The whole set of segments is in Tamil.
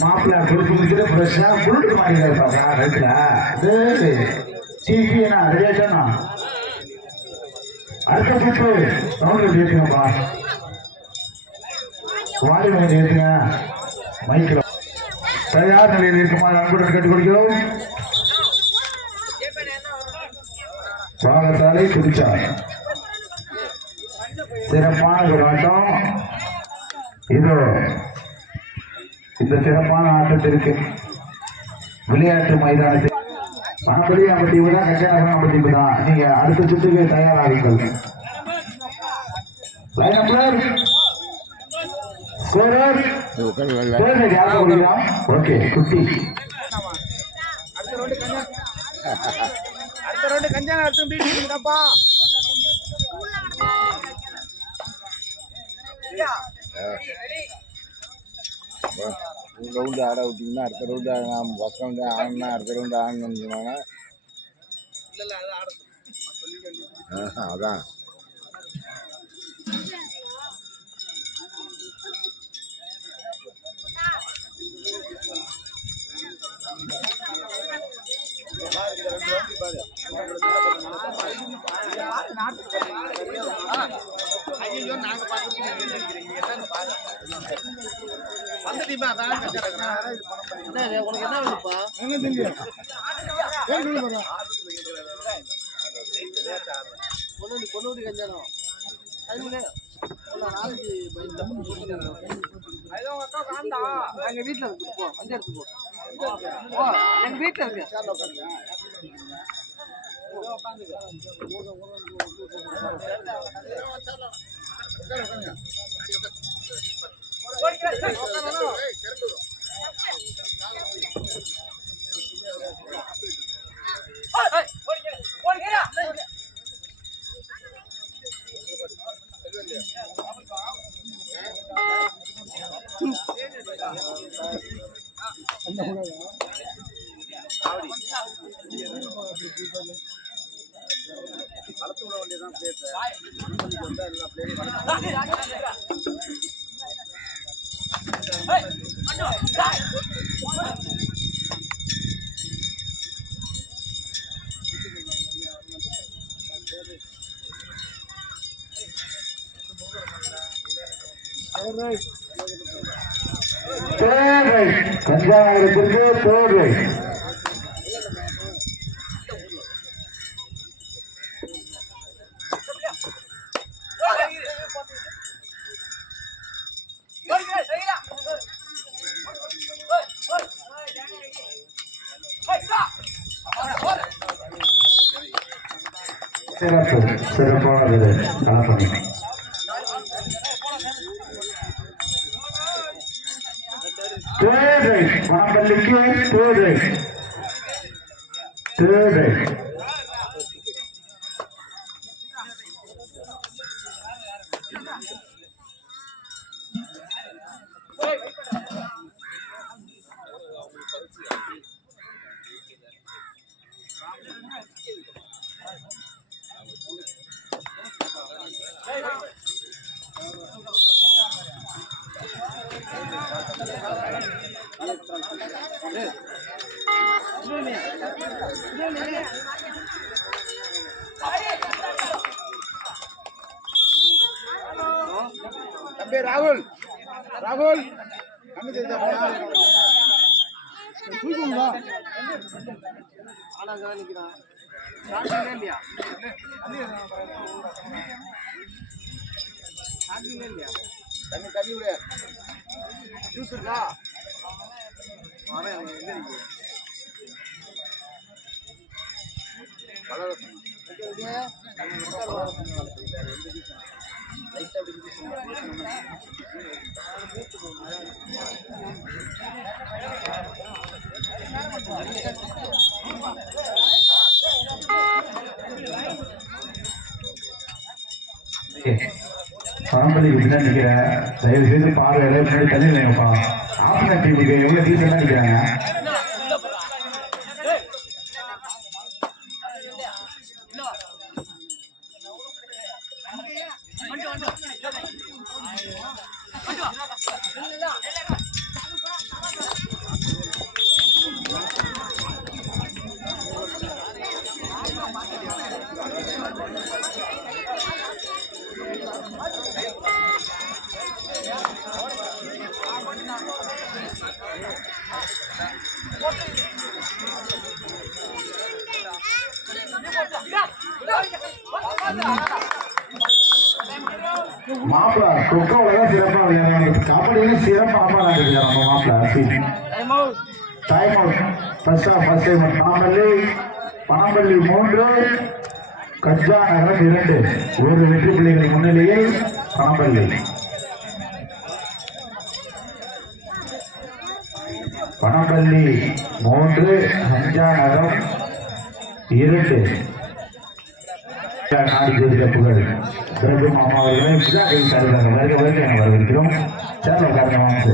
மாப்பிள்ளை கொடுத்து முடிச்சுட்டு ஃப்ரெஷ்ஷா புல்லுட்டு மாறி இருப்பாங்க. ரைட்ல டிவி என்ன ரெடியா அடுத்த சுற்று சவுண்ட் ஏற்றுங்கப்பா வாடி ஏற்றுங்க மைக்கில். தயார் நிலையில் இருக்குமாறு அன்புடன் கேட்டுக் கொடுக்கிறோம் பாகத்தாலே குடிச்சார். சிறப்பான ஒரு ஆட்டம். இதோ இந்த சிறப்பான ஆட்டத்திற்கு விளையாட்டு மைதானத்தில் மணப்படியா டீம் தான் கல்யாணம் டீம் தான் நீங்க அடுத்த சுற்றுக்கு தயாராகுங்கள். லைன் ஓகே குட்டி. அடுத்த ரவுண்டு கஞ்சான அடுத்த பீட் ரவுண்டு ஆட விட்டிங்கன்னா அடுத்த ரவுண்டு நான் ஃபஸ்ட் ரவுண்டு ஆடணும்னா அடுத்த ரவுண்டு ஆடணும்னு சொன்னாங்க ஆஹா, அதான் ஐயோ நாங்க பார்த்துட்டு நீங்க என்ன நினைக்கிறீங்க என்னன்னு பாரு அந்த டீம் அதான் உனக்கு என்ன வேணும்ப்பா? Oh, oh. அஞ்சாயிரத்திற்கு தஞ்சாவூருக்கு தண்ணி தண்ணி விடு. ஜூஸ் இருக்கா? எங்க மாம்பள்ளி இப்படிதான் நிற்கிறேன் தயவு செய்து பார்வையில முன்னாடி தண்ணி நினைப்பா ஆஃப்னர் டிவிக்கு எவ்வளோ டீச்சர்லாம் இருக்கிறாங்க பணம்பள்ளி மூன்று கஜா நகரம் இரண்டு. ஒரு வெற்றி புள்ளிகளின் முன்னிலையில் பணம்பள்ளி பணம்பள்ளி மூன்று கஞ்சா நகரம் இரண்டு. நாடு ஜோதிட புகழ். பிரபு மாமா அவர்களை புதாகை தருகிறாங்க வருக வருக என வரவேற்கிறோம். சேர்ல காரணமாக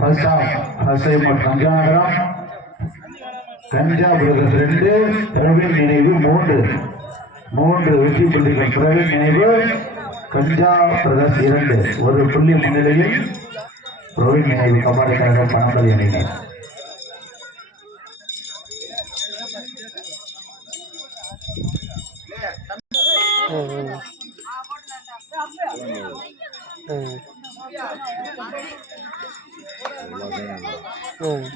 ஃபர்ஸ்ட் ஆஃப் ஃபர்ஸ்ட் டைம் கஞ்சா நகரம் கஞ்சா பிரதர்ஸ் ரெண்டு பிரவீன் நினைவு மூன்று. மூன்று வெற்றி புள்ளிகள் பிரவீன் நினைவு. கஞ்சா பிரதர்ஸ் இரண்டு. ஒரு புள்ளி முன்னிலையில் பிரவீன் நினைவு. கபாடிக்காக பணப்பதி அணியினர். பிரவீன்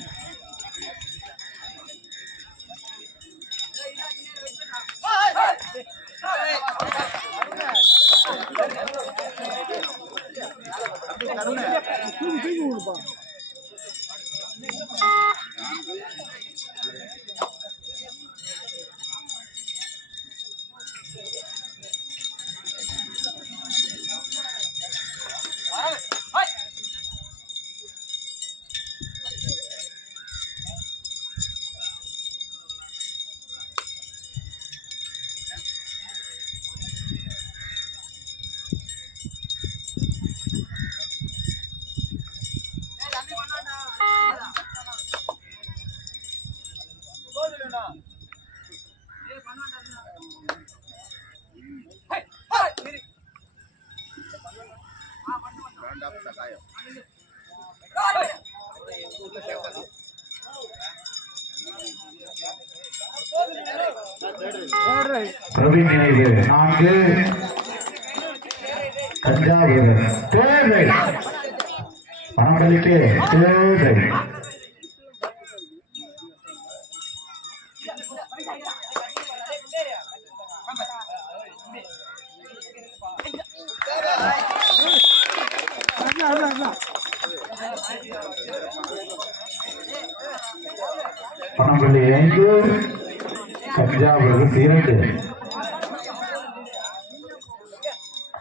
கஞ்சாவிற்கு இரண்டு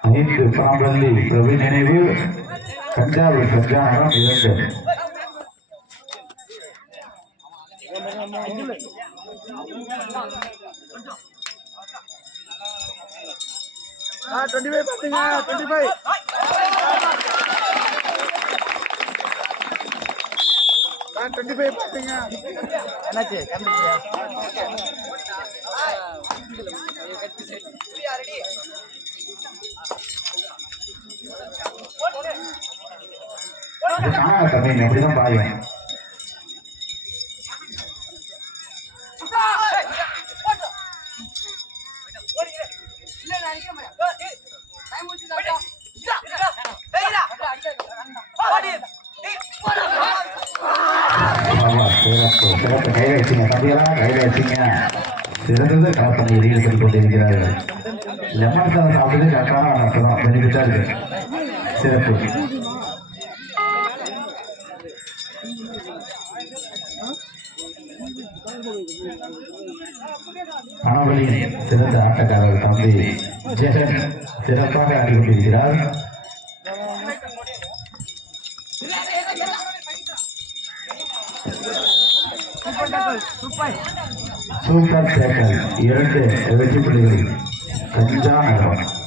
ஐந்து பணப்பள்ளி பிரபு நினைவு கஞ்சாவில் கஞ்சாநகரம் இரண்டு டுவெண்ட்டி ஃபைவ் பார்த்தீங்க டுவெண்ட்டி ஃபைவ் டுவெண்ட்டி ஃபைவ் பார்த்தீங்க என்னாச்சு இது காணாத தம்பி அப்படிதான் பாயும் அர்த்தம் சிறப்பு. பணவழியின் சிறந்த ஆட்டக்காரர் தம்பி ஜெகன் சிறப்பாக ஆடி கொண்டிருக்கிறார். சூப்பர் சூப்பர் சேக்கர் இரண்டு வெற்றி புள்ளிகள் கஞ்சா நகரம்.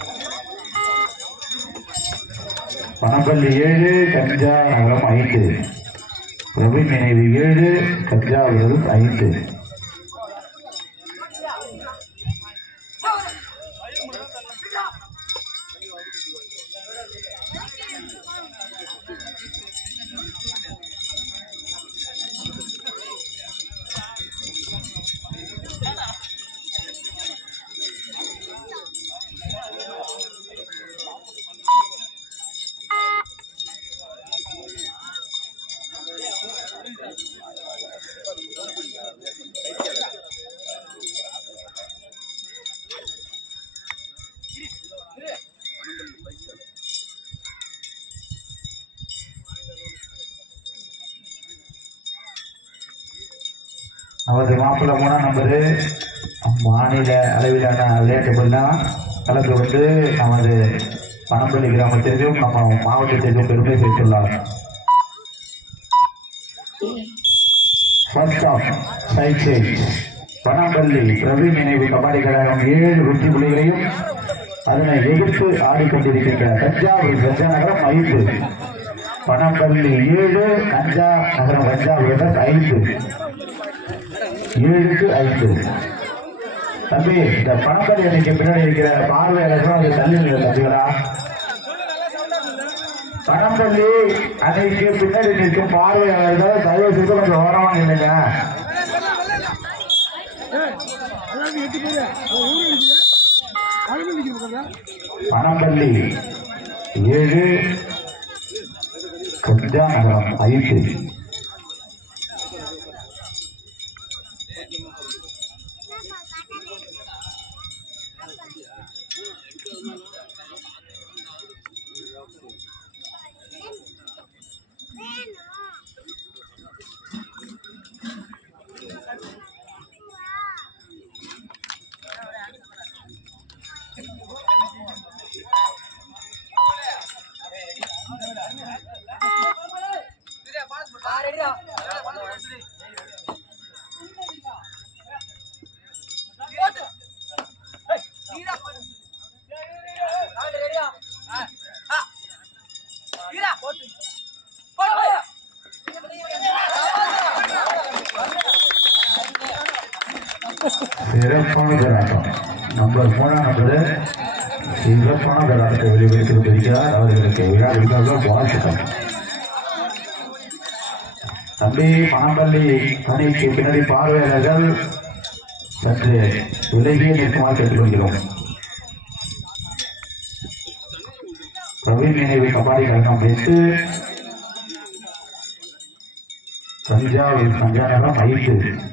பணப்பள்ளி ஏழு கஞ்சா நகரம் ஐந்து. ரவி நினைவு ஏழு கஞ்சா விரதம் ஐந்து. நமது மாப்பிள்ளை மூணாம் நம்பரு மாநில அளவிலான விளையாட்டு விளையாட்டுகள்லாம் கலந்து கொண்டு நமது பணம்பள்ளி கிராமத்திற்கும் நம்ம மாவட்டத்திற்கும் பெருமை பெற்றுள்ளார். First half cycle Panampalli Praveen நினைவு கபாடி கழகம் ஏழு வெற்றி புள்ளிகளையும் அதனை எதிர்த்து ஆடிக்கொண்டிருக்கின்ற தஞ்சாவூர் கஞ்சா நகரம் ஐந்து. பணம்பள்ளி ஏழு கஞ்சா நகரம் தஞ்சாவூர் ஐந்து. ஏழுக்கு ஐந்து. தம்பி இந்த பணப்பள்ளி அன்னைக்கு பின்னாடி இருக்கிற பார்வையாளர்களும் அது தள்ளி தம்பிகளா பணப்பள்ளி அன்னைக்கு பின்னாடி நிற்கும் பார்வையாளர்கள் தயவு செய்து கொஞ்சம் ஓரமா நில்லுங்க. பணப்பள்ளி ஏழு. கஞ்சா நகரம் ஐந்து. வணக்கம். நம்பர் மூணாம் நம்பர் சிறப்பான போராட்டத்தை வெளிப்படுத்தியிருக்கிறார். அவர்களுக்கு விழாவிற்காக வாழ்த்துக்கள். தம்பி பணப்பள்ளி பணிக்கு பின்னாடி பார்வையாளர்கள் சற்று விலகிய நிற்குமாறு கேட்டுக்கொள்கிறோம். பிரவீன் நினைவு கபாடி கழகம் வைத்து தஞ்சாவூர் தஞ்சாநகரம் ஐந்து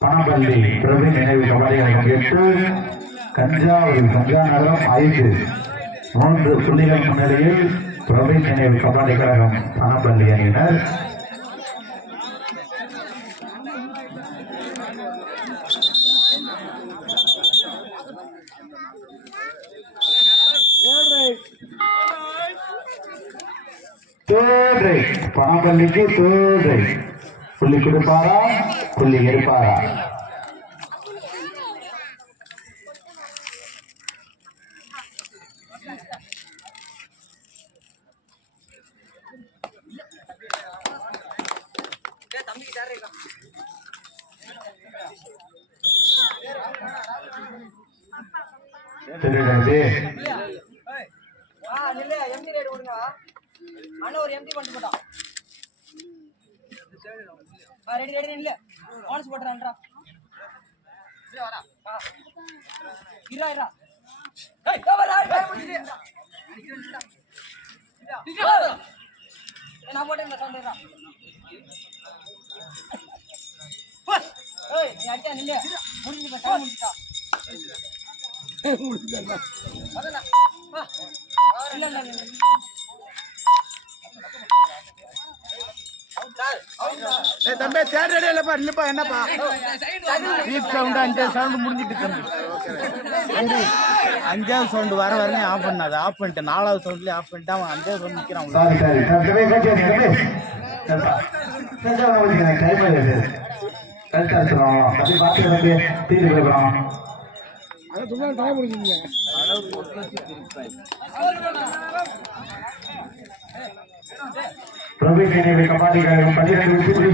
பணப்பள்ளி பிரவீன் நினைவு கபாடி கழகம் எட்டு கஞ்சாவூர் கஞ்சா நகரம் ஐந்து மூன்று புள்ளிகள் முன்னிலையில் பிரவீன் நினைவு கபாடி கழகம் பணப்பள்ளி அணியினர் தேர்ட் ரைட் பணப்பள்ளிக்கு தேர்ட் புள்ளி கொடுப்பாரா? புள்ளி எடுப்பாரா? தம்பி தம்பி தேர்ட் ரெடி இல்லப்பா இல்லப்பா என்னப்பா பீப் சவுண்டு அஞ்சாவது சவுண்டு முடிஞ்சிட்டு தம்பி தம்பி, அஞ்சாவது சவுண்டு வர வரனே ஆஃப் பண்ணாது ஆஃப் பண்ணிட்டு நாலாவது சவுண்ட்லேயே ஆஃப் பண்ணிட்டு அவன் அஞ்சாவது சவுண்ட் நிற்கிறான் சாரி சாரி டைம் ஆயிடுது கரெக்டாக வச்சுருவோம் அப்படி பார்த்து தம்பி தீர்த்து போயிடுறான் அதான் சொன்னா டைம் முடிஞ்சுங்க பிரவீன் நினைவு கபாடி கழகம் பன்னிரண்டு வெற்றி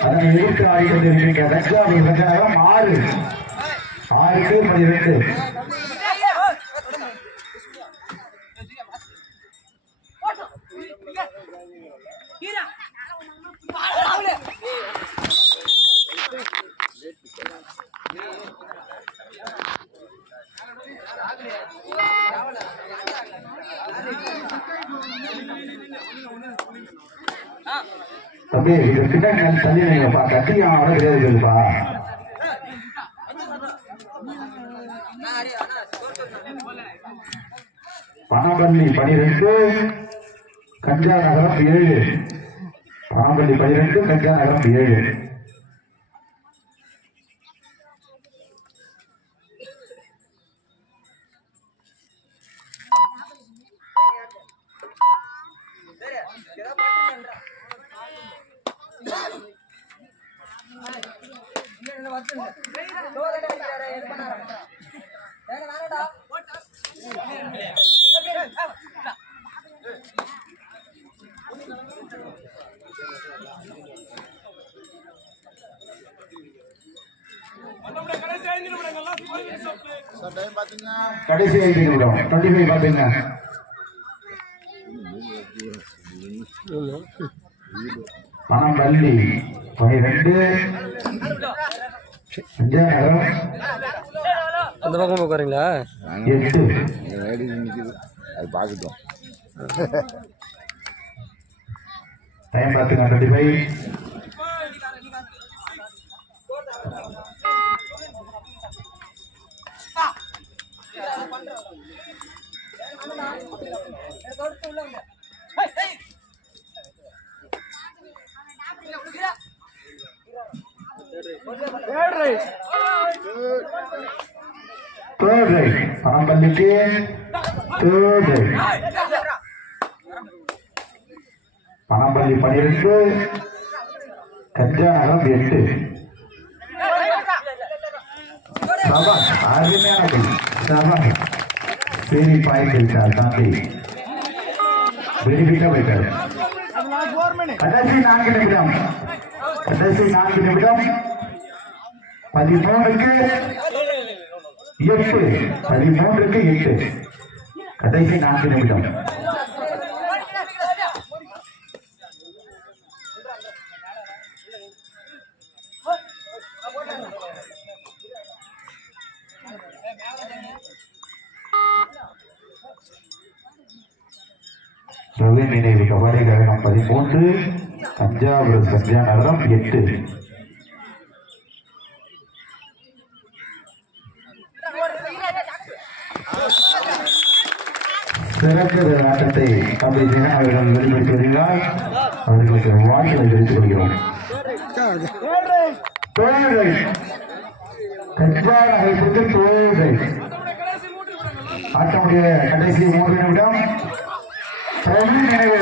அதனை எதிர்த்து ஆறு ஆறுக்கு பன்னிரெண்டு அப்படியே கிட்ட பின்னாடி தள்ளி நீங்கப்பா கட்டி அவன் கிடையாது இருக்குப்பா பணப்பள்ளி பனிரெண்டு கஞ்சா நகரம் ஏழு. பனாபள்ளி பனிரெண்டு கஞ்சா நகரம் ஏழு. சார் டைம் பார்த்தீங்கன்னா கடைசி ஐந்து நிமிடம். டுவெண்ட்டி ஃபைவ் பார்த்தீங்க பணப்பள்ளி பனிரெண்டு கஞ்சா நகரம் அந்த பக்கம் உட்காருங்களா? நிற்கிது அது பார்க்கட்டும் டைம் பார்த்துங்க டுவெண்ட்டி ஃபைவ் தேர்ட் ரைட் பணம்பள்ளிக்கு தேர்ட் ரைட் பணம்பள்ளி பனிரெண்டு கஞ்சா நகரம் எட்டு சபாஷ் அருமையான கை சபாஷ் சரி பாயிண்ட் இருக்கார் தாண்டி பெனிஃபிட்டா போயிட்டாரு கடைசி நான்கு நிமிடம் கடைசி நான்கு நிமிடம் பதிமூன்றுக்கு எட்டு. பதிமூன்றுக்கு எட்டு. கடைசி நான்கு நிமிடம். ரவி நினைவு கபடி கழகம் பதிமூன்று. தஞ்சாவூர் சத்யா நகரம் எட்டு. சிறந்த ஆட்டத்தை தம்பி ஜெகன் அவர்கள் வெளிப்படுத்தி வருகிறார் அவர்களுக்கு வாழ்த்துக்களை தெரிவித்துக் கொள்கிறோம். தோழர்கள் கஞ்சா நகரத்துக்கு தோழர்கள் ஆட்டமுடைய கடைசி மூன்று நிமிடம். பிரவீன் நினைவு.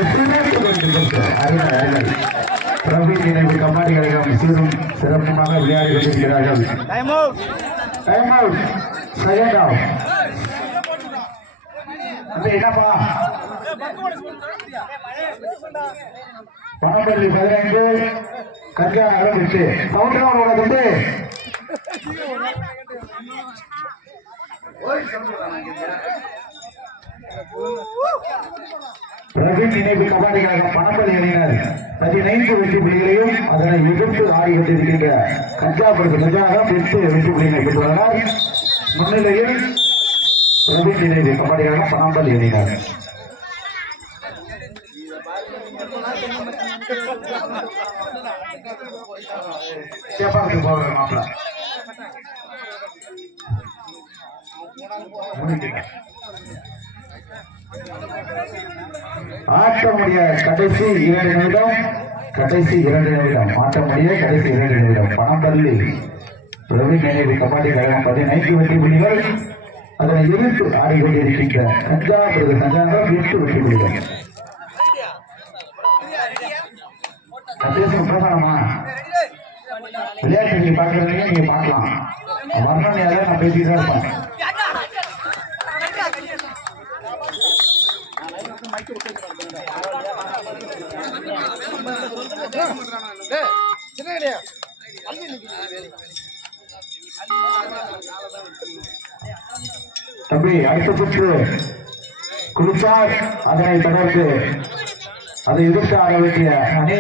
பிரவீன் நினைவு கபாடி கழகம் சீரும் சிறப்புமாக விளையாடி கொண்டிருக்கிறார்கள். Time out time out second half அது என்னப்பா? பணப்பள்ளி பதினைந்து கஞ்சா ஆரம்பிச்சு எட்டு. சவுண்டா உனக்கு வந்து பிரவீன் நினைவு கபாடி கழகம் பணப்பள்ளி அணியினர் பதினைந்து வெற்றி புள்ளிகளையும் அதனை எதிர்த்து ஆடி கொண்டிருக்கின்ற கஞ்சாபுரத்து கஞ்சாகம் எட்டு வெற்றி புள்ளிகளை பெற்றுள்ளனர் முன்னிலையில் பிரவீன் நினைவு கபாடி கழகம் பணப்பள்ளி அணியினர் சேப்பாக்கு போகிற மாப்பிள்ள ஆட்டமுடைய கடைசி இரண்டு நிமிடம் கடைசி இரண்டு நிமிடம். ஆட்டமுடைய கடைசி இரண்டு நிமிடம். பணம் பணம்பள்ளி பிரவீன் நினைவு கபாடி கழகம் பதினைந்து வெற்றி புள்ளிகள் அதனை எதிர்த்து ஆடிக்கொண்டிருக்கின்ற கஞ்சா பிரதர் கஞ்சாங்கம் எட்டு வெற்றி புள்ளிகள் சந்தேசம் பேசலாமா விளையாட்டு நீங்க பாக்குறீங்க நீங்க பார்க்கலாம். வர்ணம் யாரும் நான் பேசிட்டு தான் இருப்பேன். சின்ன அள்ளி தம்பி அடுத்த சுற்று. குளிச்சார் அதனை தொடர்ந்து அதை எதிர்த்து ஆட வேண்டிய அணி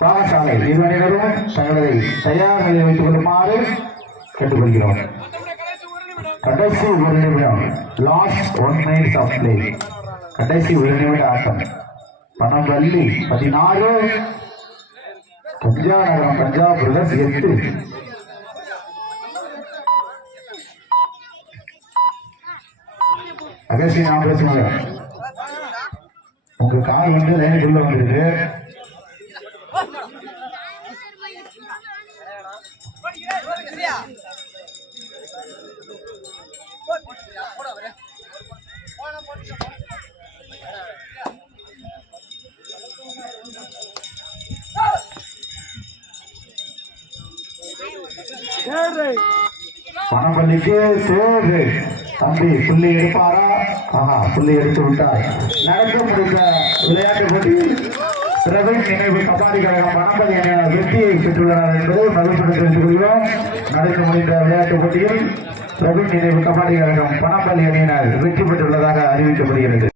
பாகசாலை இருவரையினரும் தங்களை தயார் நிலை வைத்துக் கொள்ளுமாறு கேட்டுக்கொள்கிறோம். கடைசி ஒரு நிமிடம் last one minutes of play கடைசி ஒரு நிமிட ஆட்டம். பணம் வள்ளி பதினாறு. பஞ்சாப் நகரம் பஞ்சாப் பிரதர்ஸ் எட்டு. அகசி நான் பேசுங்க உங்க கால் வந்து லைனுக்குள்ள வந்துருக்கு பணப்பள்ளிக்கு தேர்வு தம்பி புள்ளி எடுப்பாரா? ஆஹா புள்ளி எடுத்து விட்டார். நடக்க முடிந்த விளையாட்டு போட்டியில் பிரவீன் நினைவு கபாடி கழகம் பணப்பள்ளி அணியினர் வெற்றியை பெற்றுள்ளனர் என்பதை மகிழ்ச்சியுடன் தெரிவித்துக் கொள்கிறோம். நடக்க முடிந்த விளையாட்டு போட்டியில் பிரவீன் நினைவு கபாடி கழகம் பணப்பள்ளி அணியினர் வெற்றி பெற்றுள்ளதாக அறிவிக்கப்படுகிறது.